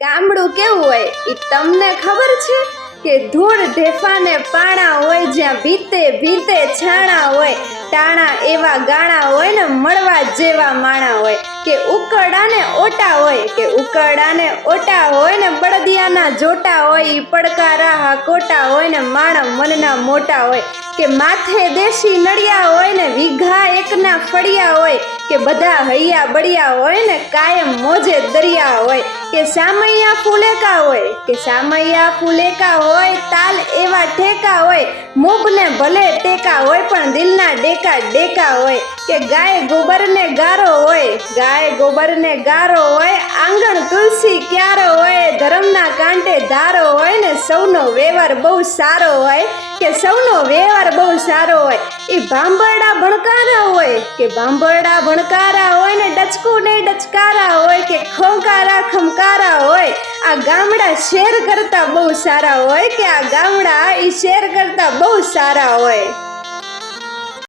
ગામડું કેવું હોય એ તમને ખબર છે કે ધૂળ ઢેફાને પાણા હોય, જ્યાં ભીતે ભીતે છાણા હોય, ટાણા એવા ગાણા હોય ને મળવા જેવા માણા હોય, કે ઉકરડાને ઓટા હોય, કે ઉકરડાને ઓટા હોય ને બળદિયાના જોટા હોય, ઈ પડકારા હાકોટા હોય ને માણ મનના મોટા હોય, કે માથે દેશી નડિયા હોય ને વીઘા એકના ફળિયા હોય, કે બધા હૈયા બળિયા હોય ને કાયમ મોજે દરિયા હોય, કે સામૈયા ફૂલેકા હોય, કે સામૈયા ફૂલેકા હોય, તાલ એવા ઠેકા હોય, મૂબને ભલે ટેકા હોય પણ દિલના ડેકા ડેકા હોય, કે ગાય ગોબરને ગારો હોય, ગાય ગોબરને ગારો હોય, આંગણ તુલસી ક્યારો હોય, ધર્મના કાંટે ધારો હોય ને સૌનો વ્યવહાર બહુ સારો હોય, કે સૌનો વ્યવહાર બહુ સારો હોય. એ ભાંભરડા ભણકારા હોય, કે ભાંભરડા ભણકારા હોય ને ડચકું ને ડચકારા હોય, કે ખોંકારા ખમકારા હોય, આ ગામડા શેર કરતા બહુ સારા હોય, કે આ ગામડા ઈ શેર કરતા બહુ સારા હોય.